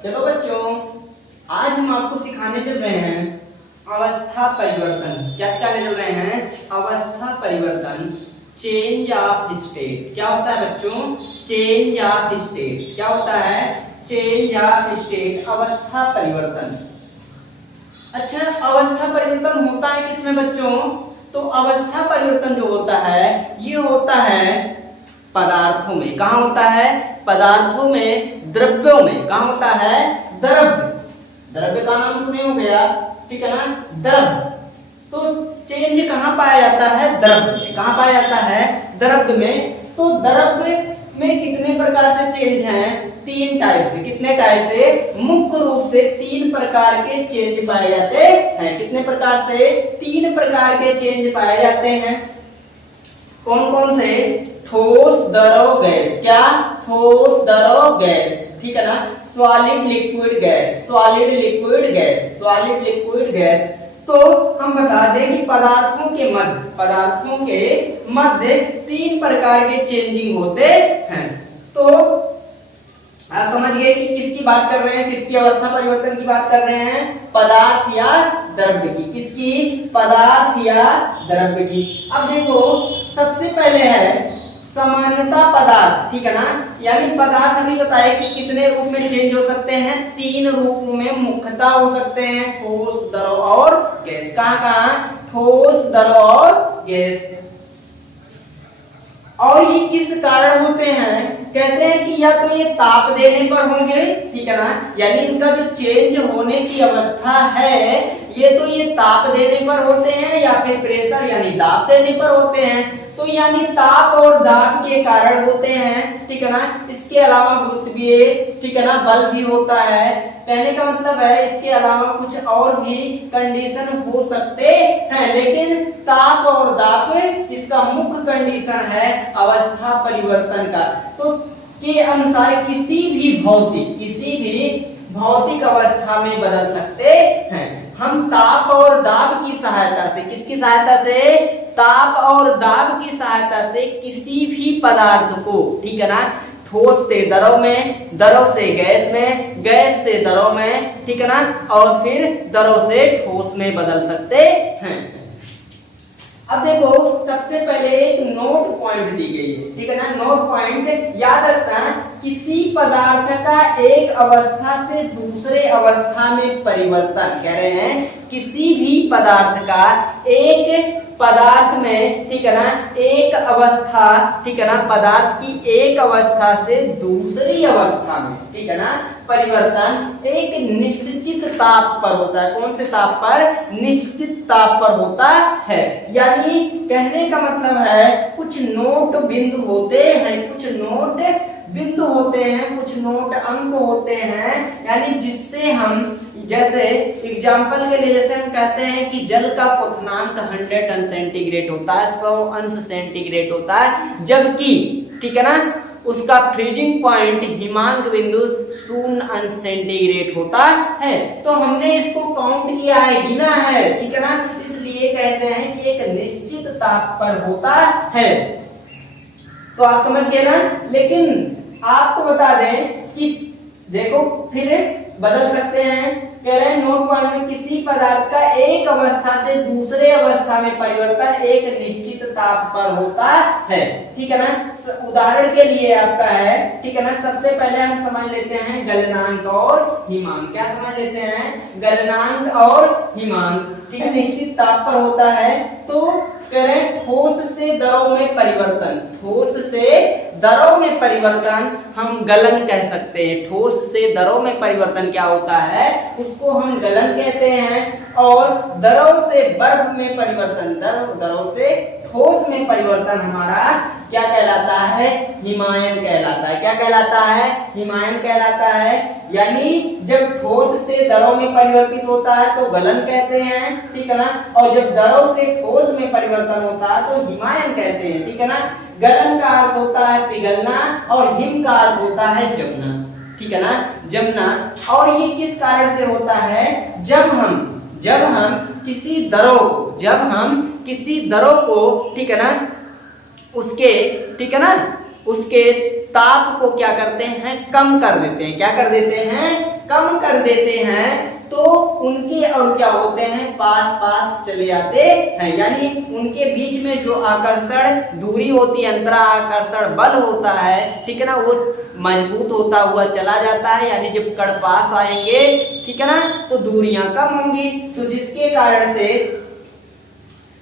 चलो बच्चों, आज हम आपको सिखाने चल रहे हैं अवस्था परिवर्तन। क्या सिखाने चल रहे हैं? अवस्था परिवर्तन, चेंज ऑफ स्टेट। क्या होता है बच्चों? Change of state. क्या होता है? चेंज ऑफ स्टेट, अवस्था परिवर्तन। अच्छा, अवस्था परिवर्तन होता है किसमें बच्चों? तो अवस्था परिवर्तन जो होता है ये होता है पदार्थों में। कहाँ होता है? पदार्थों में, द्रव्यों में। कहाँ होता है? द्रव्य। द्रव्य का नाम सुने हो गया, ठीक है ना? द्रव्य। तो चेंज कहाँ पाया जाता है? द्रव्य में। कहाँ पाया जाता है? द्रव्य में। तो द्रव्य में कितने प्रकार से चेंज हैं? 3 टाइप से। कितने टाइप से? मुख्य रूप से 3 प्रकार के चेंज पाए जाते हैं। कितने प्रकार से? 3 प्रकार के चेंज पाए जाते हैं। कौन कौन से? ठोस, द्रव, गैस। क्या? ठोस, द्रव, गैस, ठीक है ना? Solid, liquid, gas. Solid, liquid, gas. Solid, liquid, gas. तो हम बता दें कि पदार्थों के मध्य 3 प्रकार के चेंजिंग होते हैं। तो आप समझ गए कि किसकी बात कर रहे हैं? किसकी अवस्था परिवर्तन की बात कर रहे हैं? पदार्थ या द्रव्य की। किसकी? पदार्थ या द्रव्य की। अब देखो, सबसे पहले है सामान्यता पदार्थ, ठीक है ना? यानी पदार्थ हमने बताया कि कितने रूप में चेंज हो सकते हैं? 3 रूप में मुख्यतः हो सकते हैं, ठोस, द्रव और गैस। कहाँ कहाँ? ठोस, द्रव और गैस। और ये किस कारण होते हैं? कहते हैं कि या तो ये ताप देने पर होंगे, ठीक है ना? यानी इनका जो चेंज होने की अवस्था है ये तो ये ताप देने पर होते हैं या फिर प्रेशर यानी दाब देने पर होते हैं। तो यानी ताप और दाब के कारण होते हैं, ठीक है ना? इसके अलावा गुरुत्वीय, ठीक है ना, बल भी होता है। कहने का मतलब है इसके अलावा कुछ और भी कंडीशन हो सकते हैं, लेकिन ताप और दाब इसका मुख्य कंडीशन है अवस्था परिवर्तन का। तो के अनुसार किसी भी भौतिक अवस्था में बदल सकते हैं। हम ताप और दाब की सहायता से, किसकी सहायता से? ताप और दाब की सहायता से किसी भी पदार्थ को, ठीक है ना, ठोस से द्रव में, द्रव से गैस में, गैस से द्रव में, ठीक है ना, और फिर द्रव से ठोस में बदल सकते हैं। अब देखो, सबसे पहले एक नोट पॉइंट दी गई है, ठीक है ना? नोट पॉइंट याद रखना, किसी पदार्थ का एक अवस्था से दूसरे अवस्था में परिवर्तन। कह रहे हैं किसी भी पदार्थ का एक पदार्थ में, ठीक है ना, एक अवस्था, ठीक है ना, पदार्थ की एक अवस्था से दूसरी अवस्था में, ठीक है ना, परिवर्तन एक निश्चित ताप पर होता है। कौन से ताप पर? निश्चित ताप पर होता है। यानी कहने का मतलब है कुछ नोट बिंदु होते हैं, कुछ नोट बिंदु होते हैं, कुछ नोट अंक होते हैं, यानी जिससे हम, जैसे एग्जाम्पल के लिए जैसे हम कहते हैं कि जल का क्वथनांक 100 अंश सेंटीग्रेड होता है, 100 अंश सेंटीग्रेड होता है, जबकि, ठीक है ना, उसका फ्रीजिंग पॉइंट, हिमांक बिंदु 0 अंश सेंटीग्रेड होता है। तो हमने इसको काउंट किया है, गिना है, ठीक है ना, इसलिए कहते हैं कि एक निश्चित ताप पर होता है। तो आप समझ गए ना? लेकिन आपको बता दें कि देखो फिर बदल सकते हैं। कह रहे हैं नोट पॉइंट में किसी पदार्थ का एक अवस्था से दूसरे अवस्था में परिवर्तन एक निश्चित ताप पर होता है, ठीक है ना? उदाहरण के लिए आपका है, ठीक है ना, सबसे पहले हम समझ लेते हैं गलनांक और हिमांक। क्या समझ लेते हैं? गलनांक और हिमांक, ठीक है, निश्चित ताप पर होता है। तो कह रहे हैं ठोस से द्रव में परिवर्तन, ठोस से द्रव में परिवर्तन हम गलन कह सकते हैं। ठोस से द्रव में परिवर्तन क्या होता है? उसको हम गलन कहते हैं। और द्रव से बर्फ में परिवर्तन, द्रव से ठोस में परिवर्तन हमारा क्या कहलाता है? हिमायन कहलाता है। क्या कहलाता है? हिमायन कहलाता है। यानी जब ठोस से द्रव में परिवर्तित होता है तो गलन कहते हैं, ठीक है ना, और जब द्रव से ठोस में परिवर्तन होता है तो हिमायन कहते हैं, ठीक है ना। गलन का अर्थ होता है पिघलना और हिम का अर्थ होता है जमना, ठीक है ना, जमना। और ये किस कारण से होता है? जब हम किसी द्रव को, ठीक है ना, उसके, ठीक है ना, उसके ताप को क्या करते हैं, कम कर देते हैं। क्या कर देते हैं, कम कर देते हैं। तो उनके और क्या होते हैं, पास पास चले जाते हैं, यानी उनके बीच में जो आकर्षण दूरी होती है, अंतरा आकर्षण बल होता है, ठीक है ना, वो मजबूत होता हुआ चला जाता है। यानी जब कण पास आएंगे, ठीक है ना, तो दूरियां कम होंगी, तो जिसके कारण से,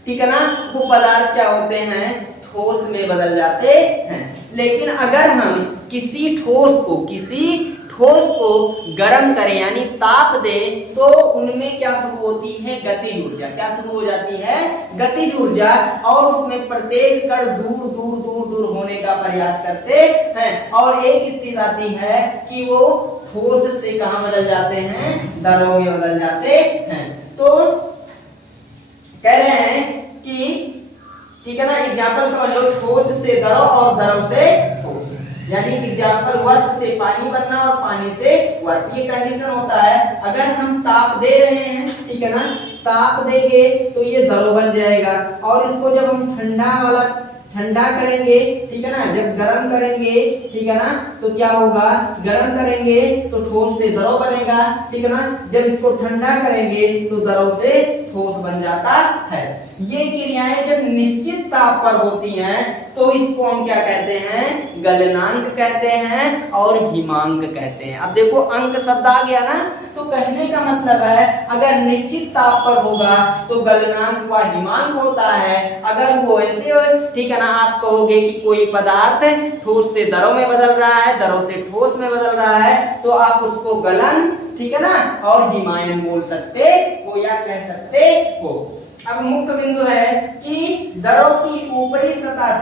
ठीक है ना, वो पदार्थ क्या होते हैं, ठोस में बदल जाते हैं। लेकिन अगर हम किसी ठोस को गर्म करें यानी ताप दें, तो उनमें क्या शुरू होती है, गतिज ऊर्जा। क्या शुरू हो जाती है, गतिज ऊर्जा, और उसमें प्रत्येक कण दूर दूर दूर दूर होने का प्रयास करते हैं। और एक स्थिति आती है कि वो ठोस से कहां बदल जाते हैं, द्रव में बदल जाते हैं। तो कह रहे हैं कि, ठीक है ना, एग्जाम्पल समझ लो, ठोस से द्रव और द्रव से ठोस, यानी एग्जाम्पल वर्क से पानी बनना और पानी से वर्क, ये कंडीशन होता है। अगर हम ताप दे रहे हैं, ठीक है ना, ताप देंगे तो ये द्रव बन जाएगा, और इसको जब हम ठंडा करेंगे, ठीक है ना, जब गर्म करेंगे, ठीक है ना, तो क्या होगा, गर्म करेंगे तो ठोस से द्रव बनेगा, ठीक है ना, जब इसको ठंडा करेंगे तो द्रव से ठोस बन जाता है। ये क्रियाएं जब निश्चित ताप पर होती हैं तो इसको हम क्या कहते हैं, गलनांक कहते हैं और हिमांक कहते हैं। अब देखो अंक शब्द आ गया ना, तो कहने का मतलब है अगर निश्चित ताप पर होगा तो गलनांक व हिमांक होता है। अगर वो ऐसे हो, ठीक है ना, आप कहोगे कि कोई पदार्थ ठोस से द्रव में बदल रहा है, द्रव से ठोस में बदल रहा है, तो आप उसको गलन, ठीक है ना, और हिमायन बोल सकते हो या कह सकते हो। अब मुख्य बिंदु है कि द्रव की ऊपरी सतह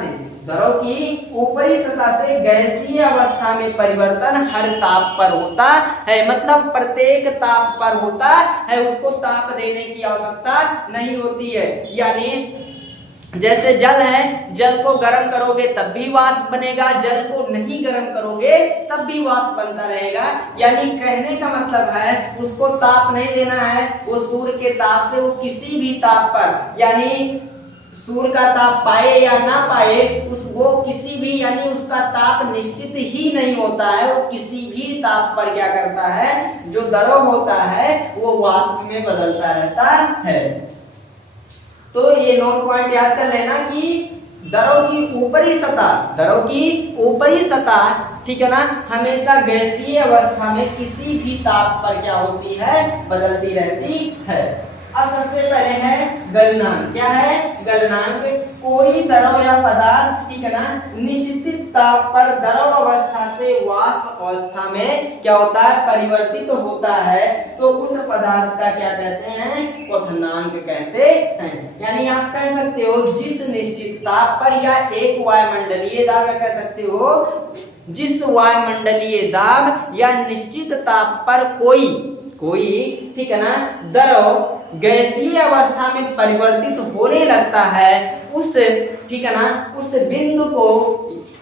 से गैसीय अवस्था में परिवर्तन हर ताप पर होता है, मतलब प्रत्येक ताप पर होता है, उसको ताप देने की आवश्यकता नहीं होती है। यानी जैसे जल है, जल को गर्म करोगे तब भी वाष्प बनेगा, जल को नहीं गर्म करोगे तब भी वाष्प बनता रहेगा। यानी कहने का मतलब है उसको ताप नहीं देना है, वो सूर्य के ताप से वो किसी भी ताप पर, यानी सूर्य का ताप पाए या ना पाए, वो किसी भी, यानी उसका ताप निश्चित ही नहीं होता है, वो किसी भी ताप पर क्या करता है, जो द्रव होता है वो वाष्प में बदलता रहता है। तो ये नोट पॉइंट याद कर लेना कि द्रव की ऊपरी सतह, ठीक है ना, हमेशा गैसीय अवस्था में किसी भी ताप पर क्या होती है, बदलती रहती है। अब सबसे पहले है गलनांक। क्या है, गलनांक, कोई द्रव या पदार्थ, ठीक है ना, निश्चित ताप पर द्रव अवस्था से वाष्प अवस्था में क्या होता है, परिवर्तित होता है, तो उस पदार्थ का क्या कहते हैं, क्वथनांक कहते हैं। यानी आप कह सकते हो जिस निश्चित ताप पर, या एक वायुमंडलीय दाब कह सकते हो, जिस वायुमंडलीय दाब या निश्चित ताप पर कोई ठीक है ना, द्रव गैसीय अवस्था में परिवर्तित होने लगता है, उस, ठीक है ना, उस बिंदु को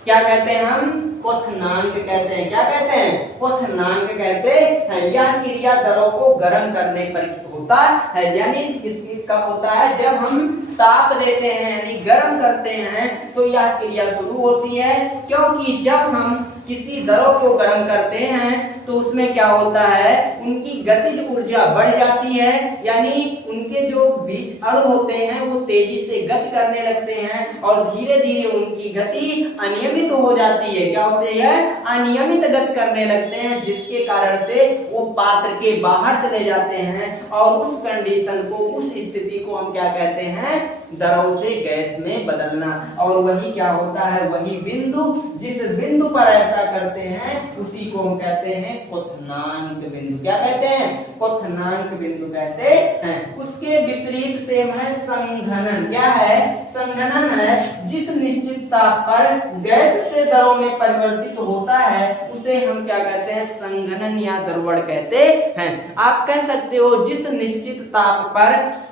क्या कहते हैं, हम क्वथनांक कहते हैं। क्या कहते हैं, क्वथनांक कहते हैं। यह क्रिया द्रव को गर्म करने पर होता है, यानी इसकी कब होता है, जब हम ताप देते हैं यानी गर्म करते हैं तो यह क्रिया शुरू होती है। क्योंकि जब हम किसी द्रव को गर्म करते हैं तो उसमें क्या होता है, उनकी गतिज ऊर्जा बढ़ जाती है, यानी उनके जो बीज अणु होते हैं वो तेजी से गति करने लगते हैं और धीरे धीरे उनकी गति अनियमित हो जाती है। क्या होते हैं, अनियमित गति करने लगते हैं, जिसके कारण से वो पात्र के बाहर चले जाते हैं और उस कंडीशन को, उस स्थिति को हम क्या कहते हैं, द्रव से गैस में बदलना। और वही क्या होता है, वही बिंदु, जिस बिंदु पर ऐसा करते हैं उसी को हम कहते हैं क्वथनांक बिंदु। क्या कहते हैं, क्वथनांक बिंदु कहते हैं। उसके विपरीत सेम है संघनन। क्या है, संघनन है जिस निश्चित ताप पर गैस से द्रव में परिवर्तित होता है उसे हम क्या कहते हैं, संघनन या द्रवण कहते हैं। आप कह सकते हो जिस निश्चित ताप पर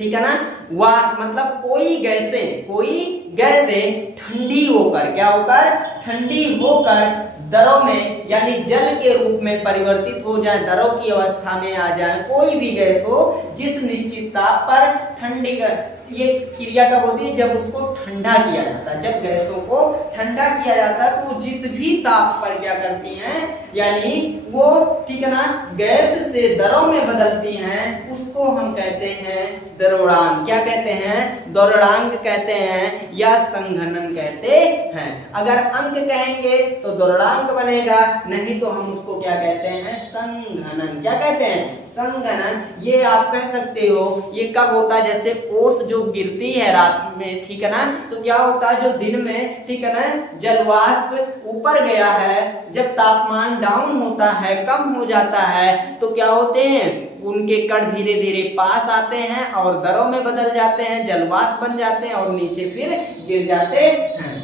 ठीक है ना, मतलब कोई गैसें ठंडी होकर, क्या होकर, ठंडी होकर द्रव में यानी जल के रूप में परिवर्तित हो जाए, द्रव की अवस्था में आ जाए, कोई भी गैस हो जिस निश्चित ताप पर ये क्रिया कब होती है? जब उसको ठंडा किया जाता है। जब गैसों को ठंडा किया जाता है तो जिस भी ताप पर क्या करती हैं, यानी वो ठीक है ना गैस से द्रव में बदलती हैं, उसको हम कहते हैं द्रवणांक। क्या कहते हैं? द्रवणांक कहते हैं या संघनन कहते हैं। अगर अंक कहेंगे तो द्रवणांक बनेगा, नहीं तो हम उसको क्या कहते हैं? संघनन। क्या कहते हैं? संघनन। ये आप कह सकते हो ये कब होता है? जैसे ओस जो गिरती है रात में, ठीक है ना, तो क्या होता है जो दिन में ठीक है ना जलवाष्प ऊपर गया है, जब तापमान डाउन होता है, कम हो जाता है, तो क्या होते हैं उनके कण धीरे धीरे पास आते हैं और द्रव में बदल जाते हैं, जलवाष्प बन जाते हैं और नीचे फिर गिर जाते हैं।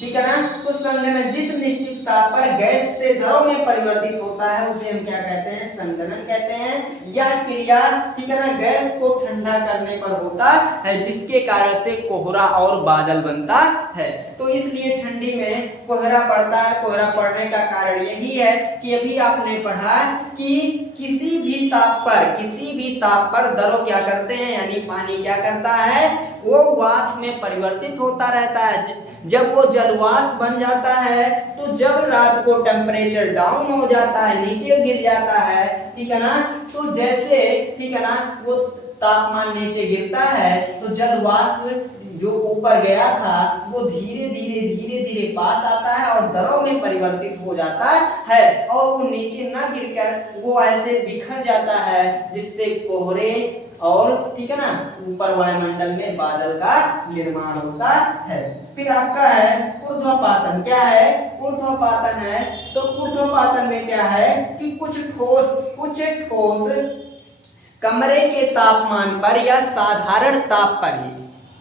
ठीक है ना? तो संघनन जिस निश्चित ताप पर गैस से द्रव में परिवर्तित होता है उसे हम क्या कहते हैं? संघनन कहते हैं। यह क्रिया ठीक है ना गैस को ठंडा करने पर होता है, जिसके कारण से कोहरा और बादल बनता है। तो इसलिए ठंडी में कोहरा पड़ता है। कोहरा पड़ने का कारण यही है कि अभी आपने पढ़ा कि किसी भी ताप पर द्रव क्या करते हैं, यानी पानी क्या करता है? वो वाष्प में परिवर्तित होता रहता है। जब वो जलवाष्प बन जाता है तो जब रात को टेम्परेचर डाउन हो जाता है, नीचे गिर जाता है, ठीक है ना, तो जैसे ठीक है ना वो तापमान नीचे गिरता है तो जलवाष्प जो ऊपर गया था वो धीरे धीरे पास आता है और द्रव में परिवर्तित हो जाता है और वो नीचे ना गिरकर वो ऐसे बिखर जाता है, जिससे कोहरे और ठीक है ना ऊपर वायुमंडल में बादल का निर्माण होता है। फिर आपका है ऊर्ध्वपातन। क्या है? ऊर्ध्वपातन है। तो ऊर्ध्वपातन में क्या है कि कुछ ठोस कमरे के तापमान पर या साधारण ताप पर ही,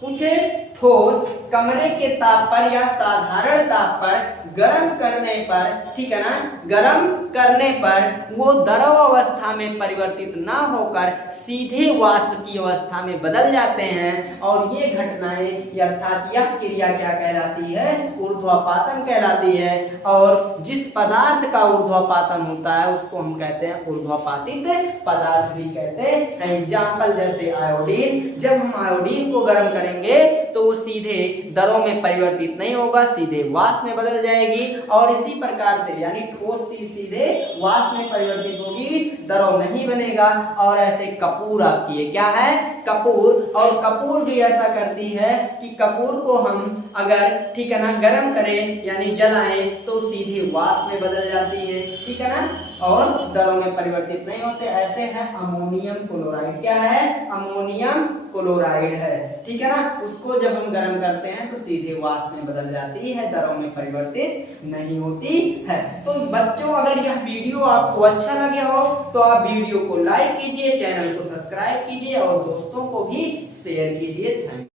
कुछ ठोस कमरे के ताप पर या साधारण ताप पर गर्म करने पर, ठीक है ना, गर्म करने पर वो द्रव अवस्था में परिवर्तित ना होकर सीधे वाष्प की अवस्था में बदल जाते हैं और ये घटनाएं अर्थात यह क्रिया क्या कहलाती है? ऊर्ध्वपातन कहलाती है। और जिस पदार्थ का ऊर्ध्वपातन होता है उसको हम कहते हैं ऊर्ध्वपातित पदार्थ भी कहते हैं। एग्जाम्पल जैसे आयोडीन। जब हम आयोडीन को गर्म करेंगे तो वो सीधे द्रव में परिवर्तित नहीं होगा, सीधे वाष्प में बदल जाएगी और इसी प्रकार से यानी ठोस सीधे वाष्प में परिवर्तित होगी, द्रव नहीं बनेगा। और ऐसे कपूर आपकी है। क्या है? कपूर। और कपूर भी ऐसा करती है कि कपूर को हम अगर ठीक है ना गर्म करें यानी जलाएं तो सीधे वाष्प में बदल जाती है, ठीक है ना, और द्रव में परिवर्तित नहीं होते। ऐसे है अमोनियम क्लोराइड। क्या है? अमोनियम क्लोराइड है, ठीक है ना, उसको जब हम गर्म करते हैं तो सीधे वाष्प में बदल जाती है, द्रव में परिवर्तित नहीं होती है। तो बच्चों अगर यह वीडियो आपको अच्छा लगे हो तो आप वीडियो को लाइक कीजिए, चैनल को सब्सक्राइब कीजिए और दोस्तों को भी शेयर कीजिए। Thank you.